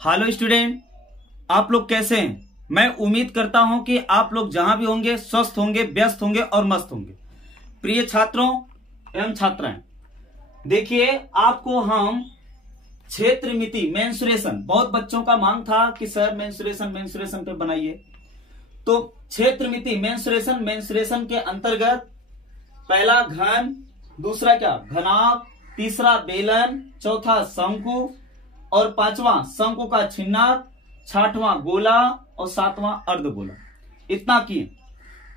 Hello student, आप लोग कैसे हैं? मैं उम्मीद करता हूं कि आप लोग जहां भी होंगे स्वस्थ होंगे, व्यस्त होंगे और मस्त होंगे। प्रिय छात्रों एवं छात्राएं, देखिए आपको हम क्षेत्र मिति मेंसुरेशन, बहुत बच्चों का मांग था कि सर मेंसुरेशन पे बनाइए। तो क्षेत्र मिति मेंसुरेशन के अंतर्गत पहला घन, दूसरा क्या घनाभ, तीसरा बेलन, चौथा शंकु और पांचवा शंकु का छिन्नाक, छठवां गोला और सातवां अर्धगोला। इतना किए।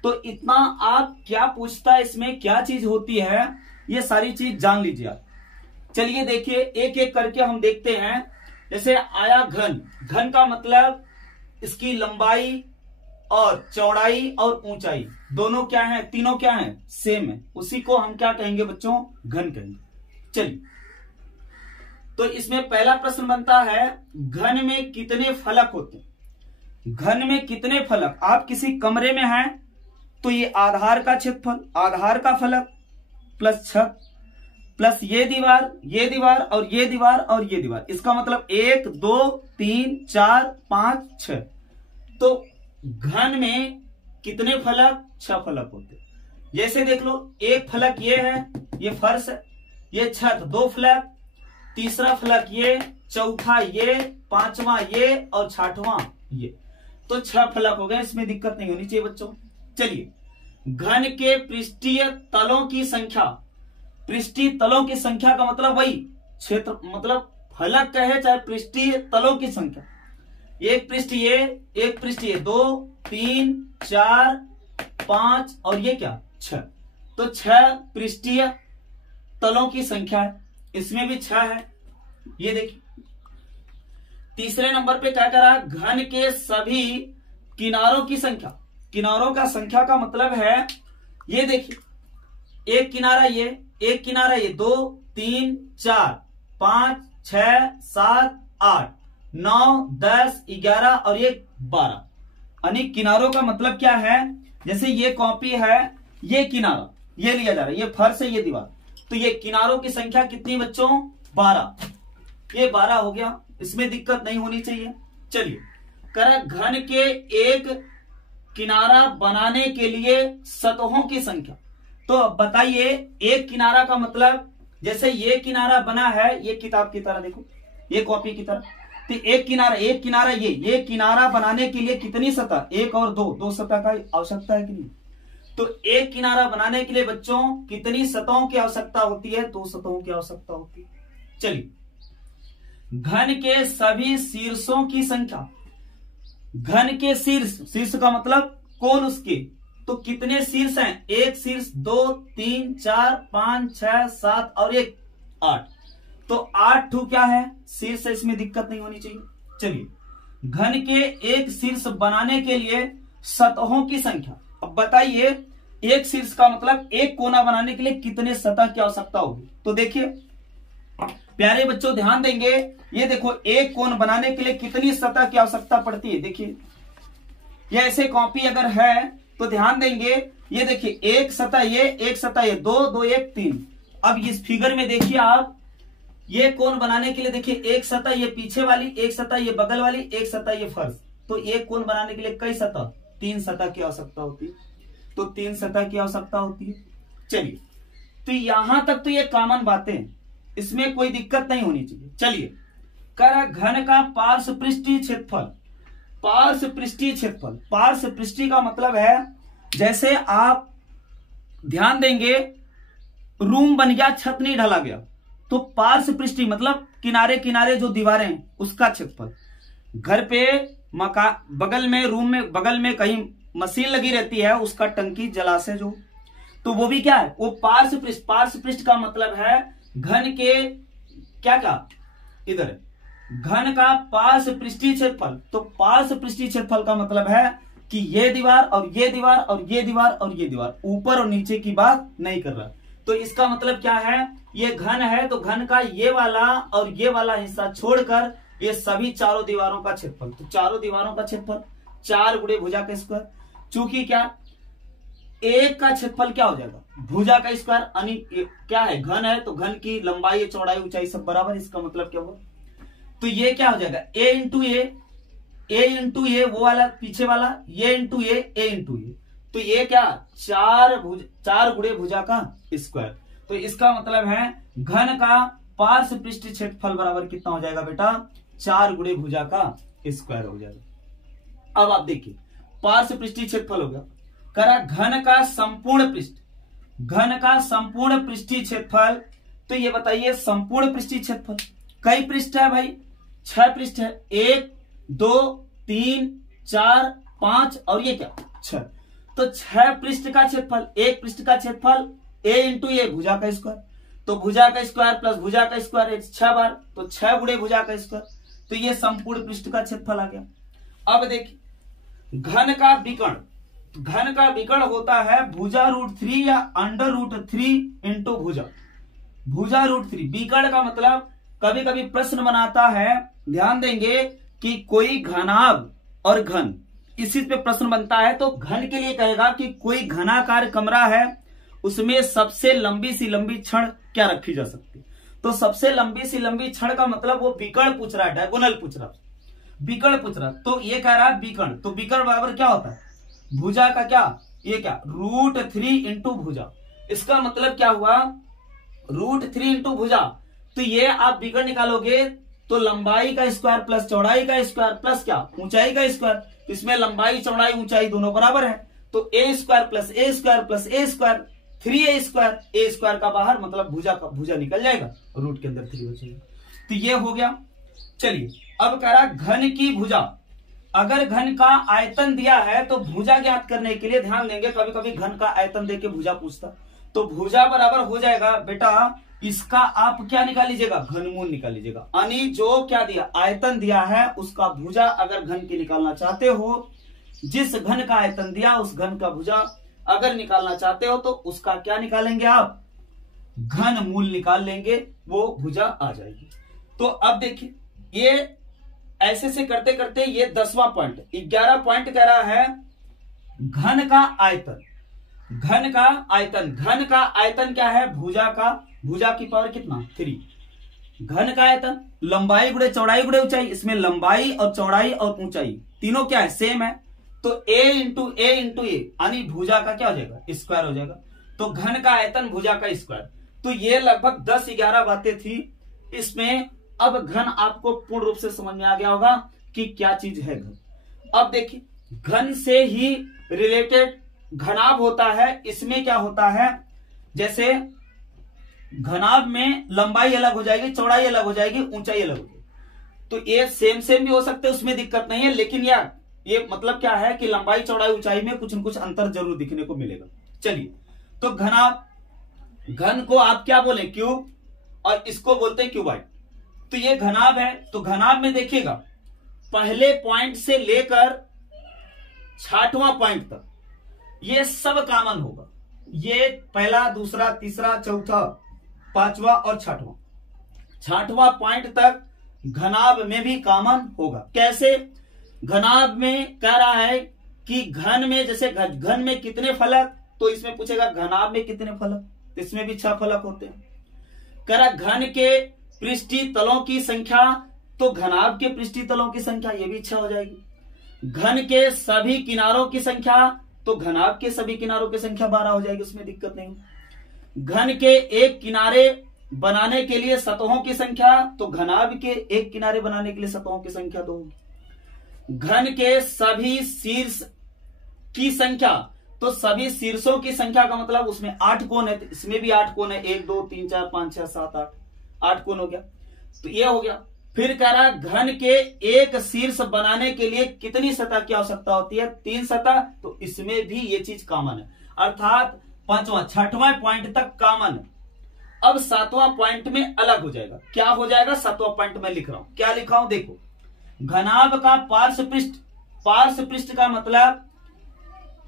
तो इतना आप क्या पूछता है, इसमें क्या चीज होती है, ये सारी चीज जान लीजिए आप। चलिए देखिए एक एक करके हम देखते हैं। जैसे आया घन, घन का मतलब इसकी लंबाई और चौड़ाई और ऊंचाई दोनों क्या है, तीनों क्या है, सेम है। उसी को हम क्या कहेंगे बच्चों, घन कहेंगे। चलिए तो इसमें पहला प्रश्न बनता है, घन में कितने फलक होते हैं? घन में कितने फलक? आप किसी कमरे में हैं तो ये आधार का क्षेत्रफल, आधार का फलक प्लस छत प्लस ये दीवार और ये दीवार और ये दीवार, इसका मतलब 1 2 3 4 5 6। तो घन में कितने फलक? 6 फलक होते। जैसे देख लो, एक फलक ये है, ये फर्श है, ये छत, 2 फलक, तीसरा फलक ये, चौथा ये, पांचवा ये और छठवां ये। तो 6 फलक हो गए, इसमें दिक्कत नहीं होनी चाहिए बच्चों। चलिए घन के पृष्ठीय तलों की संख्या, पृष्ठीय तलों की संख्या का मतलब वही क्षेत्र, मतलब फलक कहे चाहे पृष्ठीय तलों की संख्या। एक पृष्ठ ये, एक पृष्ठ ये, 2 3 4 5 और ये क्या 6। तो 6 पृष्ठीय तलों की संख्या है, इसमें भी 6 है। ये देखिए तीसरे नंबर पे क्या करा, घन के सभी किनारों की संख्या। किनारों का संख्या का मतलब है, ये देखिए एक किनारा ये, एक किनारा ये, 2 3 4 5 6 7 8 9 10 11 और ये 12। यानी किनारों का मतलब क्या है, जैसे ये कॉपी है, ये किनारा ये लिया जा रहा है, ये फर्श है, ये दीवार, तो ये किनारों की संख्या कितनी बच्चों, 12। ये 12 हो गया, इसमें दिक्कत नहीं होनी चाहिए। चलिए करा घन के एक किनारा बनाने के लिए सतहों की संख्या। तो बताइए एक किनारा का मतलब, जैसे ये किनारा बना है, ये किताब की तरह देखो, ये कॉपी की तरह, तो एक किनारा ये किनारा बनाने के लिए कितनी सतह, 1 और 2 सतह का आवश्यकता है कि नहीं? तो एक किनारा बनाने के लिए बच्चों कितनी सतहों की आवश्यकता होती है, 2 सतहों की आवश्यकता होती है। चलिए घन के सभी शीर्षों की संख्या, घन के शीर्ष का मतलब कोण उसके, तो कितने शीर्ष हैं, 1 शीर्ष, 2 3 4 5 6 7 और 1 8। तो 8 क्या है शीर्ष, इसमें दिक्कत नहीं होनी चाहिए। चलिए घन के एक शीर्ष बनाने के लिए सतहों की संख्या। अब बताइए एक शीर्ष का मतलब एक कोना बनाने के लिए कितने सतह की आवश्यकता होगी? तो देखिए प्यारे बच्चों ध्यान देंगे, ये देखो एक कोण बनाने के लिए कितनी सतह की आवश्यकता पड़ती है। देखिए ये ऐसे कॉपी अगर है तो ध्यान देंगे, ये देखिए एक सतह ये, एक सतह ये, 2 2 1 3। अब इस फिगर में देखिए आप, ये कोण बनाने के लिए देखिए एक सतह ये पीछे वाली, एक सतह ये बगल वाली, एक सतह ये फर्श। तो एक कोण बनाने के लिए कई सतह, 3 सतह की आवश्यकता होती है। तो 3 सतह की आवश्यकता होती है। चलिए तो यहां तक तो ये कॉमन बातें, इसमें कोई दिक्कत नहीं होनी चाहिए। चलिए कर घन का पार्श्व पृष्ठीय क्षेत्रफल। पार्श्व पृष्ठीय क्षेत्रफल, पार्श्व पृष्ठीय का मतलब है, जैसे आप ध्यान देंगे रूम बन गया, छत नहीं ढला गया, तो पार्श्व पृष्ठीय मतलब किनारे किनारे जो दीवारें हैं उसका क्षेत्रफल। घर पे मकान बगल में, रूम में बगल में कहीं मशीन लगी रहती है, उसका टंकी जलाशय जो, तो वो भी क्या है, वो पार्श्व पृष्ठ। पार्श्व पृष्ठ का मतलब है घन के क्या का, इधर घन का पार्श्व पृष्ठीय क्षेत्रफल। तो पार्श्व पृष्ठीय क्षेत्रफल का मतलब है कि ये दीवार और ये दीवार और ये दीवार और ये दीवार, ऊपर और नीचे की बात नहीं कर रहा। तो इसका मतलब क्या है, ये घन है तो घन का ये वाला और ये वाला हिस्सा छोड़कर ये सभी चारों दीवारों का क्षेत्रफल। तो चारों दीवारों का क्षेत्रफल 4 गुणे भुजा का स्क्वायर। चूंकि क्या एक का क्षेत्रफल क्या हो जाएगा, भुजा का स्क्वायर। क्या है, घन है तो घन की लंबाई चौड़ाई ऊंचाई सब बराबर, इसका मतलब क्या हुआ तो ये क्या हो जाएगा a इंटू ए वो वाला पीछे वाला, ये इंटू ए इंटू ए, तो ये क्या 4 गुणे भुजा का स्क्वायर। तो इसका मतलब है घन का पार्श्व पृष्ठीय क्षेत्रफल बराबर कितना हो जाएगा बेटा 4 गुणे भुजा का स्क्वायर हो जाएगा। अब आप देखिए पार्श्व पृष्ठीय क्षेत्रफल हो गया, करा घन का संपूर्ण पृष्ठीय क्षेत्रफल। तो ये बताइए संपूर्ण पृष्ठीय क्षेत्रफल कई पृष्ठ है भाई, 6 पृष्ठ है, 1 2 3 4 5 और ये क्या 6, तो 6 पृष्ठ का क्षेत्रफल, एक पृष्ठ का क्षेत्रफल a इंटू ए भुजा का स्क्वायर, तो भुजा का स्क्वायर प्लस भुजा का स्क्वायर 6 बार, तो 6 गुणे भुजा का स्क्वायर, तो ये संपूर्ण पृष्ठ का क्षेत्रफल आ गया। अब देखिए घन का विकर्ण होता है भुजा √3 या अंडर√3 इंटू भुजा √3। विकर्ण का मतलब कभी कभी प्रश्न बनाता है, ध्यान देंगे कि कोई घनाभ और घन इसी पे प्रश्न बनता है, तो घन के लिए कहेगा कि कोई घनाकार कमरा है, उसमें सबसे लंबी सी लंबी छड़ क्या रखी जा सकती है। तो सबसे लंबी सी लंबी छड़ का मतलब वो विकर्ण पूछ रहा है, डायगोनल पूछ रहा है, विकर्ण पूछ रहा, तो ये कह रहा है विकर्ण। तो विकर्ण बराबर क्या होता है भुजा का क्या, ये क्या √3 इंटू भुजा। इसका मतलब क्या हुआ √3 इंटू भुजा, तो ये आप विकर्ण निकालोगे तो लंबाई का स्क्वायर प्लस चौड़ाई का स्क्वायर प्लस क्या ऊंचाई का स्क्वायर, इसमें लंबाई चौड़ाई ऊंचाई दोनों बराबर है, तो a square plus a square plus a square 3a square, a square का बाहर मतलब भुजा निकल जाएगा, रूट के अंदर 3 बचेगा। तो ये हो गया। चलिए अब कह रहा घन की भुजा, अगर घन का आयतन दिया है तो भुजा ज्ञात करने के लिए ध्यान देंगे, कभी कभी घन का आयतन देके भुजा पूछता, तो भुजा बराबर हो जाएगा बेटा इसका आप क्या निकाल लीजिएगा घनमूल निकाल लीजिएगा, यानी जो क्या दिया आयतन दिया है उसका भुजा अगर घन की निकालना चाहते हो, जिस घन का आयतन दिया उस घन का भुजा अगर निकालना चाहते हो तो उसका क्या निकालेंगे आप घन मूल निकाल लेंगे, वो भुजा आ जाएगी। तो अब देखिए ये ऐसे से करते करते ये 10वां पॉइंट 11 पॉइंट कह रहा है घन का आयतन क्या है भुजा की पावर कितना 3, घन का आयतन लंबाई गुणे चौड़ाई गुणे ऊंचाई, इसमें लंबाई और चौड़ाई और ऊंचाई तीनों क्या है सेम है, तो a इंटू ए यानी भुजा का क्या हो जाएगा स्क्वायर हो जाएगा, तो घन का आयतन भुजा का स्क्वायर। तो ये लगभग 10-11 बातें थी इसमें। अब घन आपको पूर्ण रूप से समझ में आ गया होगा कि क्या चीज है घन। अब देखिए घन से ही रिलेटेड घनाभ होता है, इसमें क्या होता है जैसे घनाभ में लंबाई अलग हो जाएगी, चौड़ाई अलग हो जाएगी, ऊंचाई अलग हो जाएगी, तो ये सेम भी हो सकते हैं, उसमें दिक्कत नहीं है, लेकिन यार ये मतलब क्या है कि लंबाई चौड़ाई ऊंचाई में कुछ न कुछ अंतर जरूर दिखने को मिलेगा। चलिए तो घन को आप क्या बोले क्यूब और इसको बोलते हैं क्यूबाइड। तो ये घनाभ है, तो घनाभ में देखिएगा पहले पॉइंट से लेकर 6वां पॉइंट तक ये सब कॉमन होगा, ये पहला दूसरा तीसरा चौथा 5वां और 6वां पॉइंट तक घनाभ में भी कॉमन होगा। कैसे घनाभ में कह रहा है कि घन में जैसे घन में कितने फलक, तो इसमें पूछेगा घनाभ में कितने फलक, तो इसमें भी 6 फलक होते हैं। कह रहा घन के पृष्ठीय तलों की संख्या, तो घनाभ के पृष्ठीय तलों की संख्या ये भी 6 हो जाएगी। घन के सभी किनारों की संख्या, तो घनाभ के सभी किनारों की संख्या 12 हो जाएगी, उसमें दिक्कत नहीं। घन के एक किनारे बनाने के लिए सतहों की संख्या, तो घनाभ के एक किनारे बनाने के लिए सतहों की संख्या 2 होगी। घन के सभी शीर्ष की संख्या, तो सभी शीर्षों की संख्या का मतलब उसमें 8 कोण है, तो इसमें भी 8 कोण है, 1 2 3 4 5 6 7 8 कोण हो गया, तो ये हो गया। फिर कह रहा घन के एक शीर्ष बनाने के लिए कितनी सतह की आवश्यकता होती है 3 सतह, तो इसमें भी ये चीज कॉमन है, अर्थात 5वां 6वां पॉइंट तक कॉमन है। अब 7वां पॉइंट में अलग हो जाएगा, क्या हो जाएगा 7वां पॉइंट में लिख रहा हूं, क्या लिखा हूं देखो, घनाभ का पार्श्व पृष्ठ का मतलब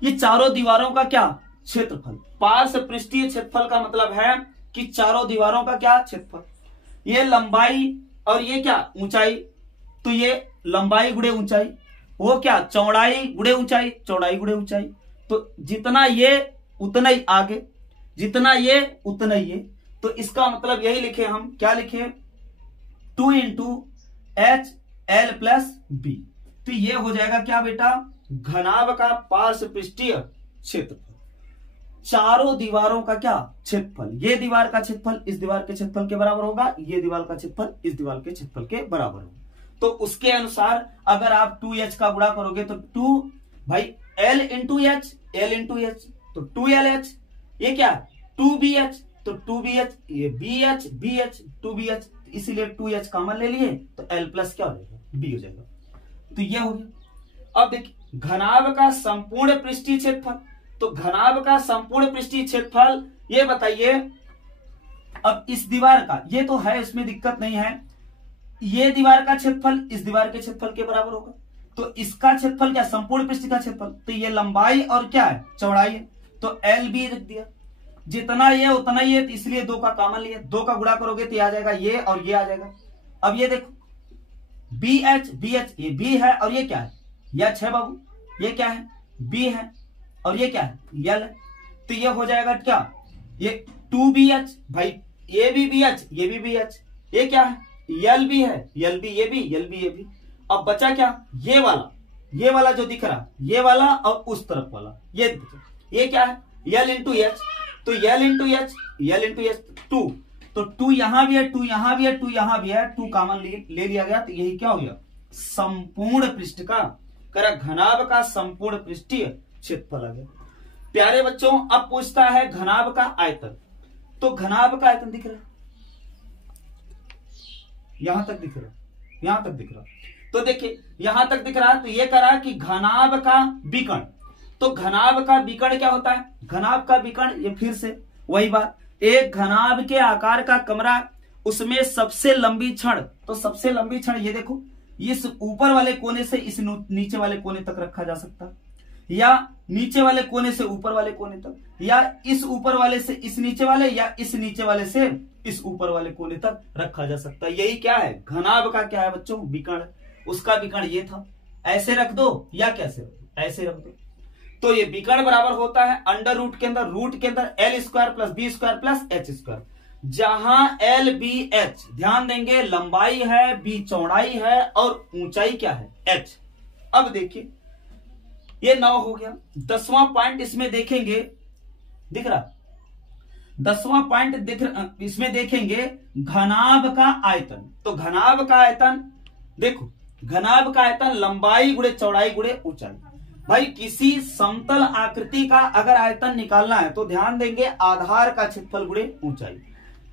ये चारों दीवारों का क्या क्षेत्रफल, पार्श्व पृष्ठीय क्षेत्रफल का मतलब है कि चारों दीवारों का क्या क्षेत्रफल, ये लंबाई और ये क्या ऊंचाई, तो ये लंबाई गुणे ऊंचाई, वो क्या चौड़ाई गुणे ऊंचाई, चौड़ाई गुणे ऊंचाई, तो जितना ये उतना ही आगे, जितना ये उतना ही ये, तो इसका मतलब यही लिखे हम, क्या लिखे 2 into H L plus B. तो ये हो जाएगा क्या बेटा, घनाभ का पार्श्व पृष्ठीय क्षेत्रफल, चारों दीवारों का क्या क्षेत्रफल। ये दीवार का क्षेत्रफल इस दीवार के क्षेत्रफल के बराबर होगा, ये दीवार का क्षेत्रफल इस दीवार के क्षेत्रफल के बराबर होगा। तो उसके अनुसार अगर आप 2h का गुणा करोगे तो 2 भाई l into H, l into H तो 2lh, ये क्या 2bh तो 2bh, ये bh bh 2bh, इसीलिए 2h कॉमन ले लिए तो l प्लस क्या हो जाएगा b हो जाएगा। तो ये हो गया। अब देखिए घनाभ का संपूर्ण पृष्ठीय क्षेत्रफल, तो घनाभ का संपूर्ण पृष्ठीय क्षेत्रफल ये बताइए। अब इस दीवार का ये तो है, इसमें दिक्कत नहीं है, ये दीवार का क्षेत्रफल इस दीवार के क्षेत्रफल के बराबर होगा। तो इसका क्षेत्रफल क्या, संपूर्ण पृष्ठ का क्षेत्रफल, तो ये लंबाई और क्या है चौड़ाई है, तो एल बी रख दिया, जितना ये उतना ही है, तो इसलिए 2 का कॉमन लिया, 2 का गुणा करोगे तो ये आ जाएगा ये और ये आ जाएगा। अब ये देखो बी एच ये बी है और ये क्या है एच है बाबू, ये क्या है बी है और ये क्या है यल है। तो ये हो जाएगा क्या, ये 2bh भाई, ये भी bh ये भी bh, ये क्या है यल भी है, यल भी ये भी, यल भी ये भी। अब बचा क्या, ये वाला जो दिख रहा, ये वाला और उस तरफ वाला ये क्या है यल इंटू एच, तो यल इंटू एच 2, तो 2 यहां भी है, 2 यहां भी है, 2 यहां भी है, 2 कॉमन ले लिया गया। तो यही क्या हो गया, संपूर्ण पृष्ठ का करा घनाभ का संपूर्ण पृष्ठीय क्षेत्रफल आ गया। प्यारे बच्चों अब पूछता है घनाभ का आयतन, तो घनाभ का आयतन दिख रहा है, यहां तक दिख रहा, यहां तक दिख रहा, तो देखिए यहां तक दिख रहा है। तो ये करा कि घनाभ का विकर्ण, तो घनाभ का विकर्ण क्या होता है, घनाभ का विकर्ण ये फिर से वही बात, एक घनाभ के आकार का कमरा, उसमें सबसे लंबी छड़, तो सबसे लंबी छड़ ये देखो, इस ऊपर वाले कोने से इस नीचे वाले कोने तक रखा जा सकता है, या नीचे वाले कोने से ऊपर वाले कोने तक, या इस ऊपर वाले से इस नीचे वाले, या इस नीचे वाले से इस ऊपर वाले कोने तक रखा जा सकता है। यही क्या है घनाभ का क्या है बच्चों विकर्ण, उसका विकर्ण ये था, ऐसे रख दो या कैसे रख दो, ऐसे रख दो। तो ये विकर्ण बराबर होता है अंडर रूट के अंदर L square plus B square plus H square, जहां एल बी एच ध्यान देंगे लंबाई है, बी चौड़ाई है और ऊंचाई क्या है एच। अब देखिए ये 9 हो गया। 10वां पॉइंट इसमें देखेंगे, दिख रहा 10वां पॉइंट इसमें देखेंगे घनाभ का आयतन। तो घनाभ का आयतन देखो, घनाभ का आयतन लंबाई गुणे चौड़ाई गुणे ऊंचाई। भाई किसी समतल आकृति का अगर आयतन निकालना है तो ध्यान देंगे आधार का क्षेत्रफल गुणे ऊंचाई।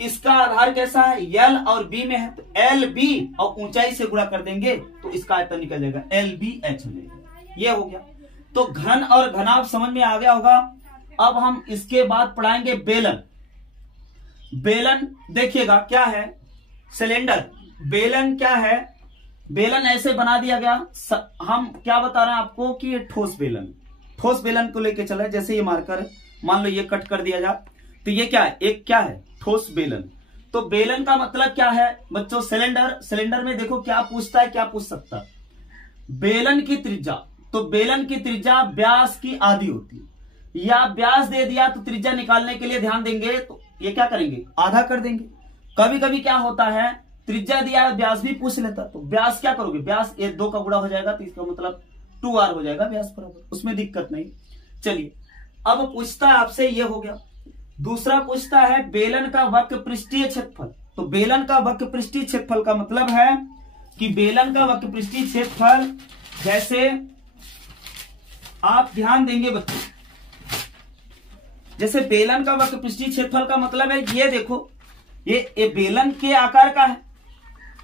इसका आधार कैसा है एल और बी में है, तो एल बी और ऊंचाई से गुणा कर देंगे तो इसका आयतन निकल जाएगा एल बी एच हो जाएगा। ये हो गया। तो घन और घनाभ समझ में आ गया होगा। अब हम इसके बाद पढ़ाएंगे बेलन। बेलन देखिएगा क्या है, सिलेंडर। बेलन क्या है, बेलन ऐसे बना दिया गया। हम क्या बता रहे हैं आपको कि ये ठोस बेलन, ठोस बेलन को लेके चला है। जैसे ये मार्कर है, मान लो ये कट कर दिया जा, तो ये क्या है, एक क्या है ठोस बेलन। तो बेलन का मतलब क्या है बच्चों, सिलेंडर। सिलेंडर में देखो क्या पूछता है, क्या पूछ सकता है, बेलन की त्रिज्या। तो बेलन की त्रिज्या व्यास की आधी होती है, या व्यास दे दिया तो त्रिज्या निकालने के लिए ध्यान देंगे तो ये क्या करेंगे, आधा कर देंगे। कभी कभी क्या होता है, त्रिज्या दिया व्यास भी पूछ लेता, तो व्यास क्या करोगे, व्यास ये 2 का गुणा हो जाएगा तो इसका मतलब 2r हो जाएगा व्यास बराबर, उसमें दिक्कत नहीं। चलिए अब पूछता है आपसे, ये हो गया। दूसरा पूछता है बेलन का वक्र पृष्ठीय क्षेत्रफल। तो बेलन का वक्र पृष्ठीय क्षेत्रफल का मतलब है कि बेलन का वक्र पृष्ठीय क्षेत्रफल, जैसे आप ध्यान देंगे बच्चों, जैसे बेलन का वक्र पृष्ठीय क्षेत्रफल का मतलब है ये देखो, ये बेलन के आकार का है,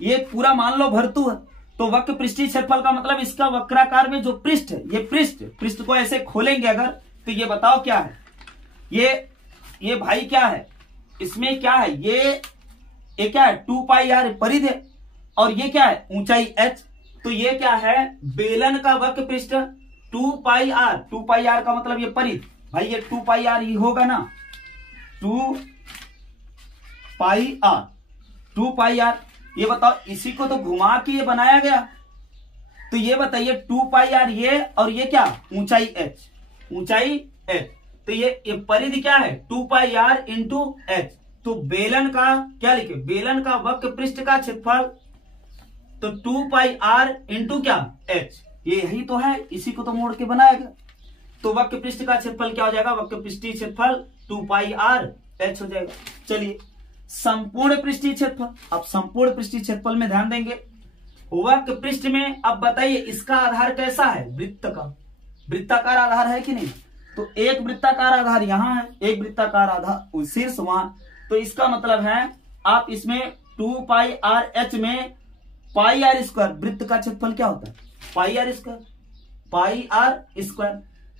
ये पूरा मान लो भरतु है। तो वक्र पृष्ठीय क्षेत्रफल का मतलब इसका वक्राकार में जो पृष्ठ है, ये पृष्ठ को ऐसे खोलेंगे अगर, तो ये बताओ क्या है, ये भाई क्या है, इसमें क्या है, ये क्या है 2 पाई आर परिधि है, और ये क्या है ऊंचाई h। तो ये क्या है बेलन का वक्र पृष्ठ 2 पाई आर। 2 पाई आर का मतलब ये परिधि, भाई ये 2 पाई आर ही होगा ना, 2 पाई आर, 2 पाई आर। ये बताओ इसी को तो घुमा के ये बनाया गया, तो ये बताइए 2 पाई आर ये, और ये क्या ऊंचाई h, ऊंचाई h। तो ये परिधि क्या है 2 पाई आर इंटू h। तो बेलन का क्या लिखे, बेलन का वक्र पृष्ठ का क्षेत्रफल तो 2 पाई आर इंटू क्या एच, ये यही तो है, इसी को तो मोड़ के बनाएगा। तो वक्र पृष्ठ का क्षेत्रफल क्या हो जाएगा, वक्र पृष्ठीय क्षेत्रफल 2 पाई आर एच हो जाएगा। चलिए संपूर्ण पृष्ठीय क्षेत्रफल, अब संपूर्ण पृष्ठीय क्षेत्रफल में ध्यान देंगे। वक्र पृष्ठ में अब बताइए इसका आधार कैसा है, वृत्त का, वृत्ताकार आधार है कि नहीं, तो एक वृत्ताकार आधार यहां है, एक वृत्ताकार आधार शीर्ष वहां, तो इसका मतलब है आप इसमें 2 पाई आर एच में पाई आर स्क्वायर, वृत्त का क्षेत्रफल क्या होता है pi r square, pi r square,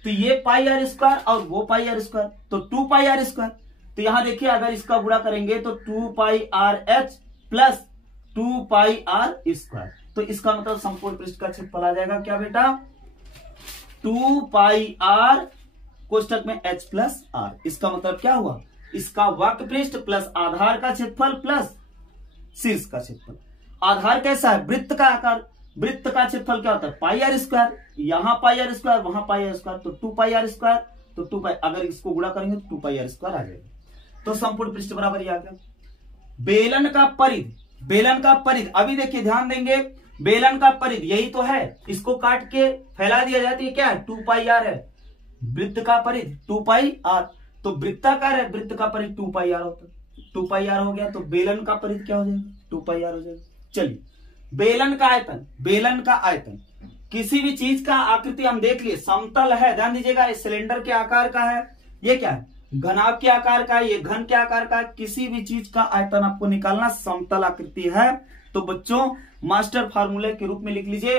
तो ये पाई आर स्क्वायर और वो पाई आर स्क्वायर, तो 2 पाई आर स्क्वायर। तो यहां देखिए अगर इसका गुणा करेंगे तो 2 pi r h plus 2 pi r square, तो इसका मतलब संपूर्ण पृष्ठ का क्षेत्रफल आ जाएगा क्या बेटा, 2 पाई आर कोष्टक में एच प्लस आर। इसका मतलब क्या हुआ, इसका वक्र पृष्ठ प्लस आधार का क्षेत्रफल प्लस शीर्ष का क्षेत्रफल। आधार कैसा है, वृत्त का आकार, वृत्त का क्षेत्रफल क्या होता है पाई आर स्क्वायर, यहां पाई आर स्क्वायर वहां पाई आर स्क्वायर, तो 2 पाई आर स्क्वायर, तो 2 पाई, अगर इसको गुणा करेंगे तो 2 पाई आर स्क्वायर आ जाएगा। तो संपूर्ण पृष्ठ बराबर ही आ गया। बेलन का परिध, बेलन का परिध, अभी देखिए ध्यान देंगे, बेलन का परिध यही तो है, इसको काट के फैला दिया जाता है, क्या है 2 पाई आर है, वृत्त का परिध 2 पाई आर, तो वृत्ताकार है, वृत्त का परिध 2 पाई आर होता है, 2 पाई आर हो गया, तो बेलन का परिध क्या हो जाएगा 2 पाई आर हो जाएगा। चलिए बेलन का आयतन, बेलन का आयतन, किसी भी चीज का आकृति हम देख लिए, समतल है, ध्यान दीजिएगा, सिलेंडर के आकार का है, ये क्या है घनाभ के आकार का है, ये घन के आकार का है, किसी भी चीज का आयतन आपको निकालना, समतल आकृति है तो बच्चों मास्टर फार्मूले के रूप में लिख लीजिए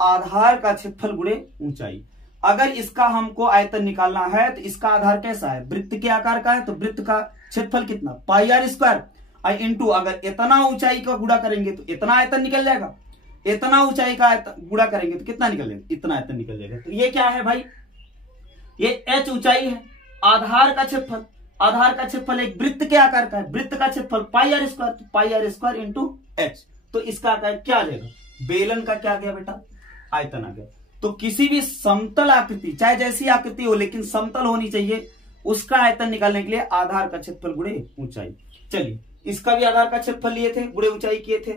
आधार का क्षेत्रफल गुणे ऊंचाई। अगर इसका हमको आयतन निकालना है तो इसका आधार कैसा है, वृत्त के आकार का है, तो वृत्त का क्षेत्रफल कितना पाई आर स्क्वायर इंटू, अगर इतना ऊंचाई का गुणा करेंगे तो इतना आयतन निकल जाएगा, इतना ऊंचाई का गुणा करेंगे तो कितना निकल जाएगा, इतना आयतन निकल जाएगा। तो ये क्या है भाई, ये एच ऊंचाई है, आधार का क्षेत्रफल, आधार का क्षेत्रफल एक वृत्त के आकार का है, वृत्त का क्षेत्रफल पाई आर स्क्वायर, तो पाई आर स्क्वायर इंटू एच, तो इसका आकार क्या आ जाएगा, बेलन का क्या आ गया बेटा आयतन आ गया। तो किसी भी समतल आकृति, चाहे जैसी आकृति हो लेकिन समतल होनी चाहिए, उसका आयतन निकालने के लिए आधार का क्षेत्रफल गुणे ऊंचाई। चलिए इसका भी आधार का क्षेत्रफल लिए थे, गुणे ऊंचाई किए थे,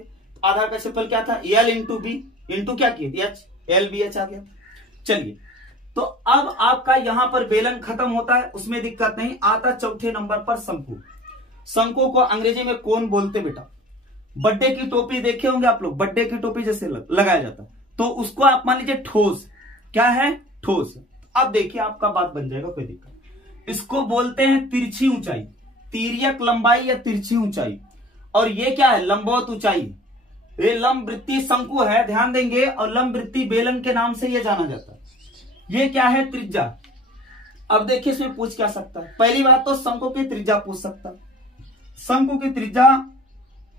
आधार का क्षेत्रफल क्या था एल इंटू बी इंटू क्या किए एच, एल बी एच आ गया। चलिए तो अब आपका यहां पर बेलन खत्म होता है, उसमें दिक्कत नहीं, आता चौथे नंबर पर शंकु। शंकु को अंग्रेजी में कौन बोलते बेटा, बर्थडे की टोपी देखे होंगे आप लोग, बर्थडे की टोपी जैसे लगाया जाता है, तो उसको आप मान लीजिए ठोस, क्या है ठोस। अब देखिए आपका बात बन जाएगा, कोई दिक्कत। इसको बोलते हैं तिरछी ऊंचाई, तिर्यक लंबाई या तिरछी ऊंचाई, और ये क्या है लंबवत ऊंचाई, ये लंब वृत्तीय शंकु है, ध्यान देंगे, और लंब वृत्तीय बेलन के नाम से ये जाना जाता है। ये क्या है त्रिज्या। अब देखिए इसमें पूछ क्या सकता है, पहली बात तो शंकु की त्रिज्या पूछ सकता है, शंकु की त्रिज्या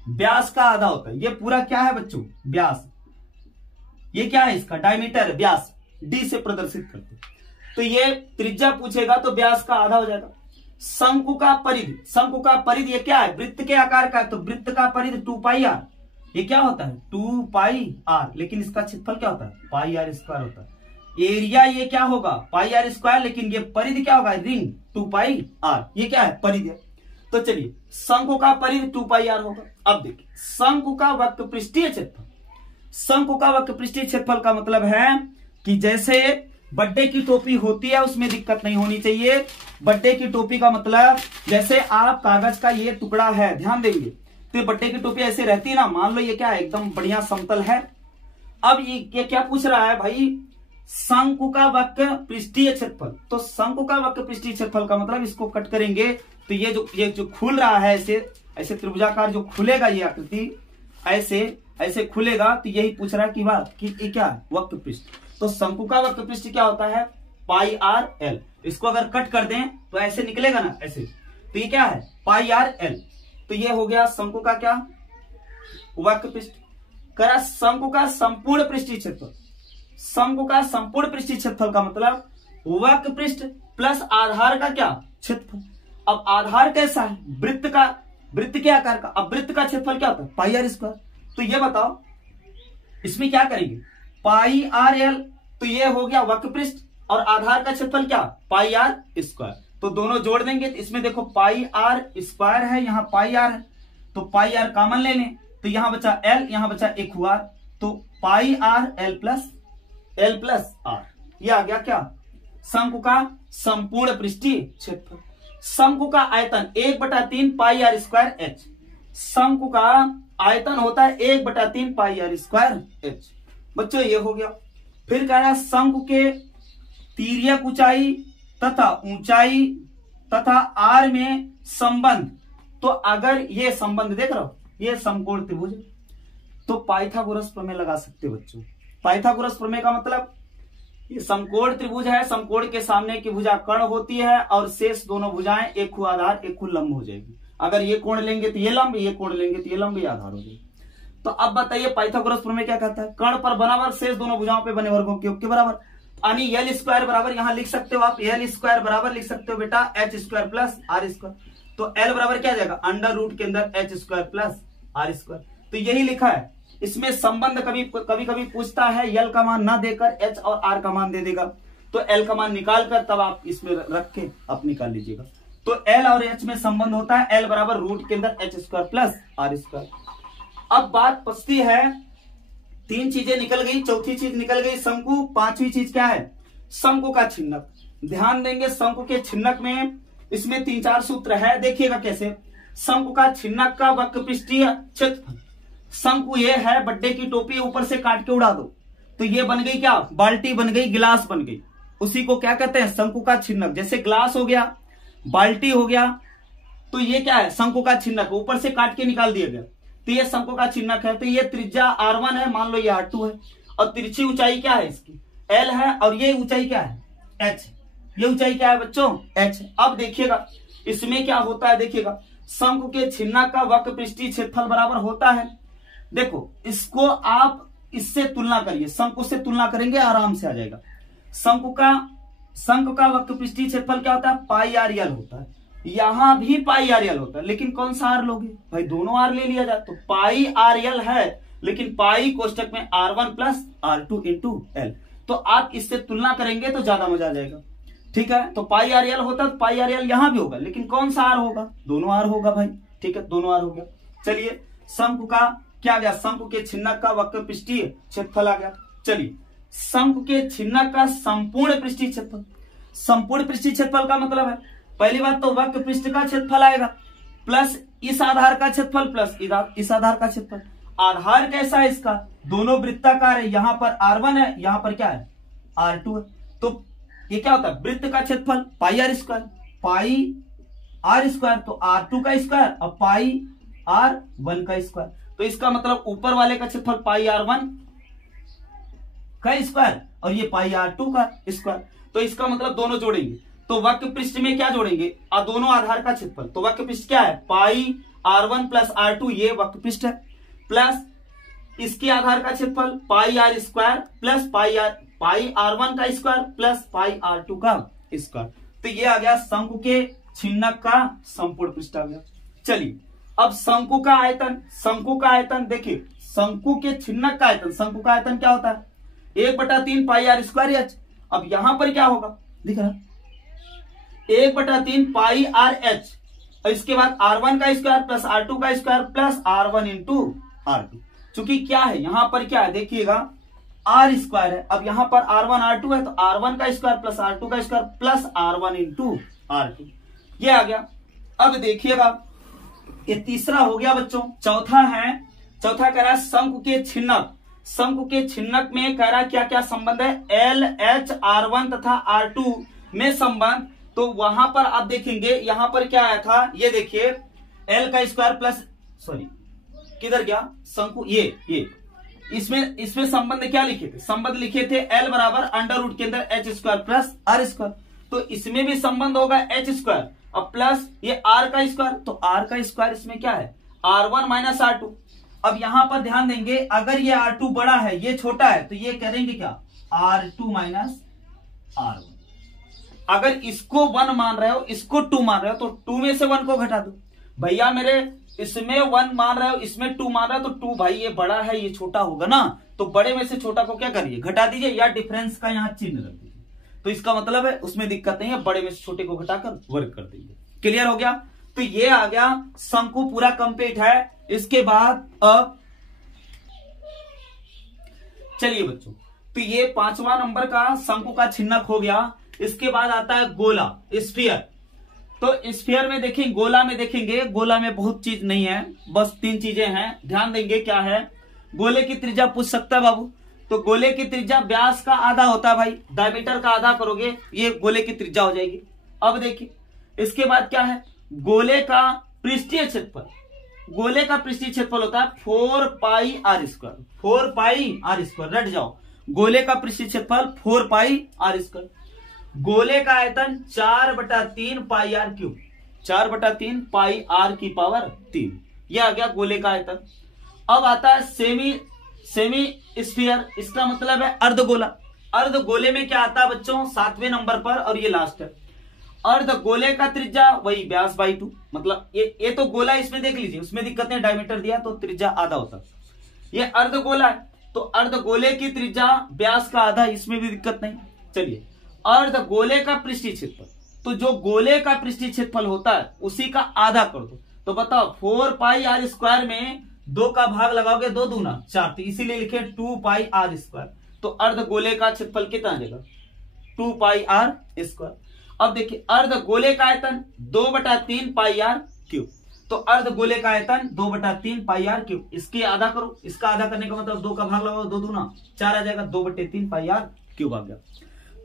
व्यास का आधा होता है, ये पूरा क्या है बच्चों व्यास, ये क्या है इसका डायमीटर है, व्यास डी से प्रदर्शित करते, तो ये त्रिज्या पूछेगा तो व्यास का आधा हो जाएगा। शंकु का परिधि, शंकु का परिधि ये क्या है वृत्त के आकार का, तो वृत्त का परिधि 2 पाई आर, ये क्या होता है 2 पाई आर, लेकिन इसका क्षेत्रफल क्या होता है पाई आर स्क्वायर होता है। एरिया ये क्या होगा पाई आर स्क्वायर, लेकिन ये परिधि क्या होगा रिंग 2 पाई आर, ये क्या है परिधि। तो चलिए शंकु का परिधि 2 पाई आर होगा। अब देखिए शंकु का वक्र पृष्ठीय क्षेत्रफल, शंकु का वक्र पृष्ठीय क्षेत्रफल का मतलब है कि जैसे बर्थडे की टोपी होती है उसमें दिक्कत नहीं होनी चाहिए। बर्थडे की टोपी का मतलब जैसे आप कागज का ये टुकड़ा है, ध्यान देंगे, तो बर्थडे की टोपी ऐसे रहती है ना, मान लो ये क्या है एकदम बढ़िया समतल है। अब ये क्या पूछ रहा है भाई शंकु का वक्र पृष्ठीय क्षेत्रफल, तो शंकु का वक्र पृष्ठीय क्षेत्रफल का मतलब इसको कट करेंगे तो ये जो खुल रहा है ऐसे त्रिभुजाकार जो खुलेगा, ये आकृति ऐसे खुलेगा, तो यही पूछ रहा है कि बात कि ये क्या है वक्र पृष्ठ। तो शंकु का वक्र पृष्ठ क्या होता है पाई आर एल, इसको अगर कट कर दें तो ऐसे निकलेगा ना ऐसे, तो ये क्या है पाई आर एल, तो ये हो गया शंकु का क्या वक्र पृष्ठ। करा शंकु का संपूर्ण पृष्ठीय क्षेत्रफल, शंकु का संपूर्ण पृष्ठीय क्षेत्रफल का मतलब वक्र पृष्ठ प्लस आधार का क्या क्षेत्रफल। अब आधार कैसा है वृत्त के आकार का, अब वृत्त का क्षेत्रफल क्या होता है पाई आर स्क्वायर। तो ये बताओ इसमें क्या करेंगे पाई आर एल, तो ये हो गया वक्र पृष्ठ और आधार का क्षेत्रफल क्या पाई आर स्क्वायर, तो दोनों जोड़ देंगे तो इसमें देखो पाई आर स्क्वायर है, यहाँ पाई आर है, तो पाई आर कॉमन ले लें, तो यहां बचा एल, यहां बचा 1 हुआ, तो पाई आर एल प्लस आर, ये आ गया क्या, शंकु का संपूर्ण पृष्ठीय क्षेत्रफल। शंकु का आयतन 1/3 पाई आर स्क्वायर एच, शंकु का आयतन होता है 1/3 पाई आर स्क्वायर एच। बच्चों ये हो गया। फिर कह रहा है शंकु के तिर्यक ऊंचाई तथा ऊंचाई तथा आर में संबंध। तो अगर ये संबंध देख रहे हो, ये समकोण त्रिभुज, तो पाइथागोरस प्रमेय लगा सकते हो बच्चों। पाइथागोरस प्रमेय का मतलब ये समकोण त्रिभुज है, समकोण के सामने की भुजा कर्ण होती है और शेष दोनों भुजाएं एक हु आधार एक हु लंब हो जाएगी। अगर ये कोण लेंगे तो ये लंब, ये कोण लेंगे तो ये लंब, ये आधार हो जाएगी। तो अब बताइए पाइथागोरस प्रमेय क्या कहता है, कर्ण पर बराबर शेष दोनों भुजाओं पे बने वर्गों के योग के बराबर, यानी एल स्क्वायर बराबर, यहां लिख सकते हो आप एल स्क्वायर बराबर लिख सकते हो बेटा H square plus R square. तो एल बराबर क्या जाएगा, अंडर रूट के अंदर H square plus R square. तो यही लिखा है। इसमें संबंध कभी कभी पूछता है, एल का मान ना देकर एच और आर का मान दे देगा, तो एल का मान निकाल कर तब आप इसमें रख के आप निकाल लीजिएगा। तो एल और एच में संबंध होता है एल बराबर रूट के अंदर H square plus R square. अब बात बचती है, तीन चीजें निकल गई, चौथी चीज निकल गई शंकु, पांचवी चीज क्या है, शंकु का छिन्नक। ध्यान देंगे शंकु के छिन्नक में इसमें 3-4 सूत्र है, देखिएगा कैसे। शंकु का छिन्नक का वक्र पृष्ठीय क्षेत्रफल, शंकु ये है, बड्डे की टोपी ऊपर से काट के उड़ा दो तो ये बन गई क्या, बाल्टी बन गई, गिलास बन गई। उसी को क्या कहते हैं, शंकु का छिन्नक। जैसे ग्लास हो गया, बाल्टी हो गया, तो ये क्या है, शंकु का छिन्नक, ऊपर से काट के निकाल दिया गया, तो ये शंकु का छिन्नक है। तो ये त्रिज्या R1 है, मान लो ये R2 है, और तिरछी ऊंचाई क्या है इसकी, L है, और ये ऊंचाई क्या है, H। ये ऊंचाई क्या है बच्चों, H। अब देखिएगा इसमें क्या होता है, देखिएगा शंकु के छिन्नक का वक्र पृष्ठीय क्षेत्रफल बराबर होता है, देखो इसको आप इससे तुलना करिए, शंकु से तुलना करेंगे आराम से आ जाएगा। शंकु का वक्र पृष्ठीय क्षेत्रफल क्या होता है, पाई आर एल होता है, यहां भी पाई आर एल होता है, लेकिन कौन सा आर लोगे भाई, दोनों आर ले लिया जाए तो पाई आर एल है, लेकिन पाई कोष्टक में R1 plus R2 into L. तो आप इससे तुलना करेंगे तो ज्यादा मजा आ जाएगा, ठीक है। तो पाई आर एल होता है तो पाई आर एल यहां भी होगा, लेकिन कौन सा आर होगा, दोनों आर होगा भाई, ठीक है, दोनों आर होगा। चलिए शंकु का क्या आ गया, शंकु के छिन्नक का वक्र पृष्ठीय क्षेत्रफल आ गया। चलिए शंकु के छिन्नक का संपूर्ण पृष्ठीय क्षेत्रफल, संपूर्ण पृष्ठीय क्षेत्रफल का मतलब है, पहली बात तो वक्र पृष्ठ का क्षेत्रफल आएगा प्लस इस आधार का क्षेत्रफल प्लस इस आधार का क्षेत्रफल। आधार कैसा है इसका, दोनों वृत्ताकार है, यहां पर R1 है, यहां पर क्या है R2 है, तो ये क्या होता है, वृत्त का क्षेत्रफल pi r square, pi r square, तो R2 का स्क्वायर और पाई R1 का स्क्वायर। तो इसका मतलब ऊपर वाले का क्षेत्रफल पाई R1 का स्क्वायर और ये पाई R2 का स्क्वायर। तो इसका मतलब दोनों जोड़ेंगे तो वक्र पृष्ठ में क्या जोड़ेंगे, दोनों आधार का क्षेत्रफल। तो वक्र पृष्ठ क्या है, पाई R1 प्लस R2, ये वक्र पृष्ठ है, प्लस इसके आधार का क्षेत्रफल pi r square plus pi R1 का स्क्वायर प्लस पाई R2 का स्क्वायर। तो ये आ गया शंकु के छिन्नक का संपूर्ण पृष्ठ आ गया। चलिए अब शंकु का आयतन, शंकु का आयतन देखिए, शंकु के छिन्नक का आयतन, शंकु का आयतन क्या होता है 1/3 पाई आर स्क्वायर एच। अब यहां पर क्या होगा, दिख रहा 1/3 पाई आर एच, और इसके बाद R1 का स्क्वायर प्लस R2 का square plus R1 into R2। चूंकि क्या है यहां पर क्या है, देखिएगा R स्क्वायर है, अब यहां पर R1 R2 है, तो R1 का स्क्वायर प्लस R2 का square plus R1 into R2, ये आ गया। अब देखिएगा ये तीसरा हो गया बच्चों। चौथा कह रहा है शंकु के छिन्नक, शंकु के छिन्नक में कह रहा क्या क्या संबंध है, L, H, R1 तथा R2 में संबंध। तो वहां पर आप देखेंगे यहां पर क्या आया था, ये देखिए L का स्क्वायर प्लस, सॉरी किधर गया शंकु, ये इसमें संबंध क्या लिखे थे, संबंध लिखे थे L बराबर अंडर रूट के अंदर H square plus R square. तो इसमें भी संबंध होगा H स्क्वायर और प्लस ये R का स्क्वायर, तो R का स्क्वायर इसमें क्या है R1 माइनस R2। अब यहां पर ध्यान देंगे, अगर ये R2 बड़ा है ये छोटा है तो ये करेंगे क्या R2 माइनस R1। अगर इसको 1 मान रहे हो, इसको 2 मान रहे हो, तो 2 में से 1 को घटा दो। भैया मेरे इसमें 1 मान रहे हो, इसमें 2 मान रहे हो, तो 2 भाई ये बड़ा है ये छोटा होगा ना, तो बड़े में से छोटा को क्या करिए घटा दीजिए, या डिफरेंस का यहाँ चिन्ह रख दीजिए। तो इसका मतलब है उसमें दिक्कत नहीं है, बड़े में से छोटे को घटाकर वर्ग कर दीजिए। क्लियर हो गया। तो ये आ गया शंकु पूरा कंप्लीट है। इसके बाद अब चलिए बच्चों, तो ये 5वां नंबर का शंकु का छिन्नक हो गया। इसके बाद आता है गोला, स्फीयर। तो स्फीयर में देखेंगे, गोला में देखेंगे, गोला में बहुत चीज नहीं है, बस 3 चीजें हैं, ध्यान देंगे। क्या है? गोले की त्रिज्या पूछ सकता है बाबू, तो गोले की त्रिज्या व्यास का आधा होता है भाई, डायमीटर का आधा करोगे ये गोले की त्रिज्या हो जाएगी। अब देखिए इसके बाद क्या है, गोले का पृष्ठीय क्षेत्रफल। गोले का पृष्ठीय क्षेत्रफल होता है 4 pi r square, 4 pi r square, रट जाओ। गोले का पृष्ठीय क्षेत्रफल 4 पाई आर स्क्वायर। गोले का आयतन 4/3 पाई आर क्यूब, 4/3 पाई आर की पावर 3, यह आ गया गोले का आयतन। अब आता है सेमी स्फीयर, इसका मतलब है अर्धगोला। अर्धगोले में क्या आता है बच्चों? 7वें नंबर पर, और ये लास्ट है। अर्धगोले का त्रिज्या वही व्यास बाई 2, मतलब ये तो गोला, इसमें देख लीजिए, उसमें दिक्कत नहीं, डायमीटर दिया तो त्रिज्या आधा होता है। ये अर्धगोला है तो अर्धगोले की त्रिज्या व्यास का आधा, इसमें भी दिक्कत नहीं। चलिए, अर्धगोले का पृष्ठीय क्षेत्रफल, तो जो गोले का पृष्ठीय क्षेत्रफल होता है उसी का आधा कर दो। तो बताओ 4 पाई आर स्क्वायर में 2 का भाग लगाओगे, 2 दूना 4, तो इसीलिए लिखे 2 पाई आर स्क्वायर। तो अर्धगोले का क्षेत्रफल कितना आ जाएगा? 2 पाई आर स्क्वायर। अब देखिए अर्धगोले का आयतन 2/3 पाई आर क्यूब, तो अर्धगोले का आयतन 2/3 पाई आर क्यूब। इसके आधा करो, इसका आधा करने का मतलब 2 का भाग लगाओ, 2 दूना 4 आ जाएगा, 2/3 पाई आर क्यूब आ गया।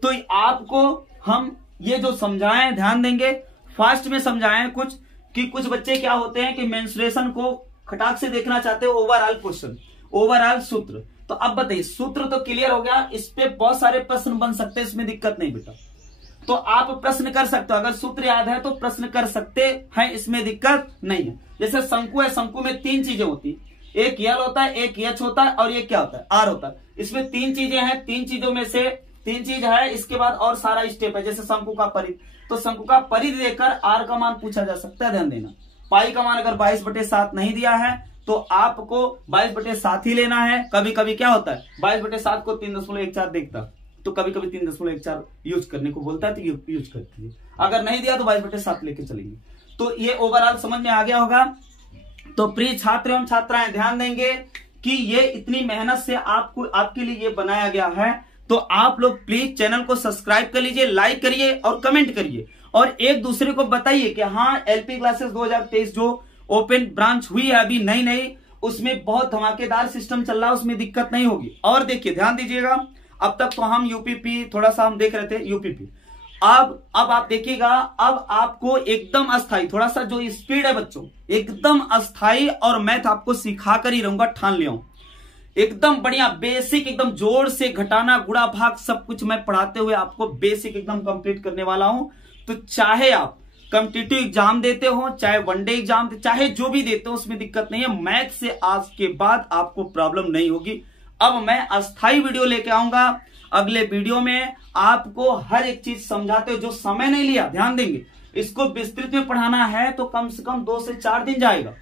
तो आपको हम ये जो समझाएं ध्यान देंगे, फास्ट में समझाएं कुछ, कि कुछ बच्चे क्या होते हैं कि मेंस्ट्रुएशन को खटाक से देखना चाहते हो, ओवरऑल क्वेश्चन, ओवरऑल सूत्र। तो अब बताइए, सूत्र तो क्लियर हो गया, इस पे बहुत सारे प्रश्न बन सकते हैं, इसमें दिक्कत नहीं बेटा। तो आप प्रश्न कर सकते हो, अगर सूत्र याद है तो प्रश्न कर सकते हैं, इसमें दिक्कत नहीं है। जैसे शंकु है, शंकु में 3 चीजें होती है, एक यल होता है, एक एच होता है, और ये क्या होता है? आर होता है। इसमें 3 चीजें हैं, 3 चीजों में से 3 चीज है, इसके बाद और सारा स्टेप है। जैसे शंकु का परिधि, तो शंकु का परिधि देकर आर का मान पूछा जा सकता है, ध्यान देना। पाई का मान अगर 22/7 नहीं दिया है तो आपको 22/7 ही लेना है। कभी कभी क्या होता है 22/7 को 3.14 देखता, तो कभी कभी 3.14 यूज करने को बोलता है, तो यूज कर दीजिए। अगर नहीं दिया तो 22/7 लेके चलेंगे। तो ये ओवरऑल समझ में आ गया होगा। तो प्रिय छात्र एवं छात्राएं ध्यान देंगे कि ये इतनी मेहनत से आपके लिए ये बनाया गया है, तो आप लोग प्लीज चैनल को सब्सक्राइब कर लीजिए, लाइक करिए और कमेंट करिए, और एक दूसरे को बताइए कि हाँ एलपी क्लासेस 2023 जो ओपन ब्रांच हुई है अभी नई, उसमें बहुत धमाकेदार सिस्टम चल रहा है, उसमें दिक्कत नहीं होगी। और देखिए ध्यान दीजिएगा, अब तक तो हम यूपीपी थोड़ा सा हम देख रहे थे, यूपीपी। अब आप देखिएगा, अब आपको एकदम अस्थाई, थोड़ा सा जो स्पीड है बच्चों, एकदम अस्थाई और मैथ आपको सिखा कर ही रहूंगा, ठान लिया हूं। एकदम बढ़िया बेसिक, एकदम जोड़ से घटाना, गुणा भाग सब कुछ मैं पढ़ाते हुए आपको बेसिक एकदम कंप्लीट करने वाला हूं। तो चाहे आप कॉम्पिटिटिव एग्जाम देते हो, चाहे वनडे एग्जाम, चाहे जो भी देते हो, उसमें दिक्कत नहीं है। मैथ से आज के बाद आपको प्रॉब्लम नहीं होगी। अब मैं अस्थाई वीडियो लेके आऊंगा, अगले वीडियो में आपको हर एक चीज समझाते हो। जो समय नहीं लिया, ध्यान देंगे, इसको विस्तृत में पढ़ाना है तो कम से कम 2 से 4 दिन जाएगा,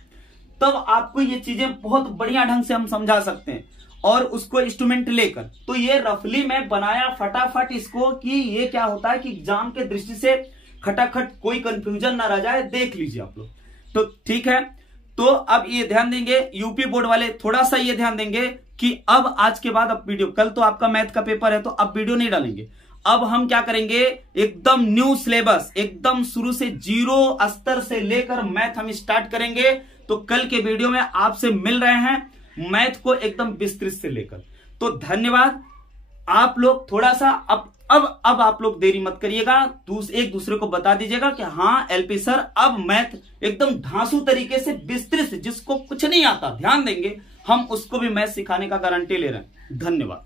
तब आपको ये चीजें बहुत बढ़िया ढंग से हम समझा सकते हैं, और उसको इंस्ट्रूमेंट लेकर। तो ये रफली मैं बनाया फटाफट इसको, कि ये क्या होता है कि एग्जाम के दृष्टि से खटाखट कोई कंफ्यूजन ना रह जाए, देख लीजिए आप लोग। तो ठीक है, तो अब ये ध्यान देंगे, यूपी बोर्ड वाले थोड़ा सा ये ध्यान देंगे कि अब आज के बाद अब वीडियो, कल तो आपका मैथ का पेपर है तो अब वीडियो नहीं डालेंगे। अब हम क्या करेंगे, एकदम न्यू सिलेबस, एकदम शुरू से 0 स्तर से लेकर मैथ हम स्टार्ट करेंगे। तो कल के वीडियो में आपसे मिल रहे हैं मैथ को एकदम विस्तृत से लेकर। तो धन्यवाद। आप लोग थोड़ा सा अब आप लोग देरी मत करिएगा, एक दूसरे को बता दीजिएगा कि हाँ एलपी सर अब मैथ एकदम धांसू तरीके से विस्तृत से, जिसको कुछ नहीं आता ध्यान देंगे, हम उसको भी मैथ सिखाने का गारंटी ले रहे हैं। धन्यवाद।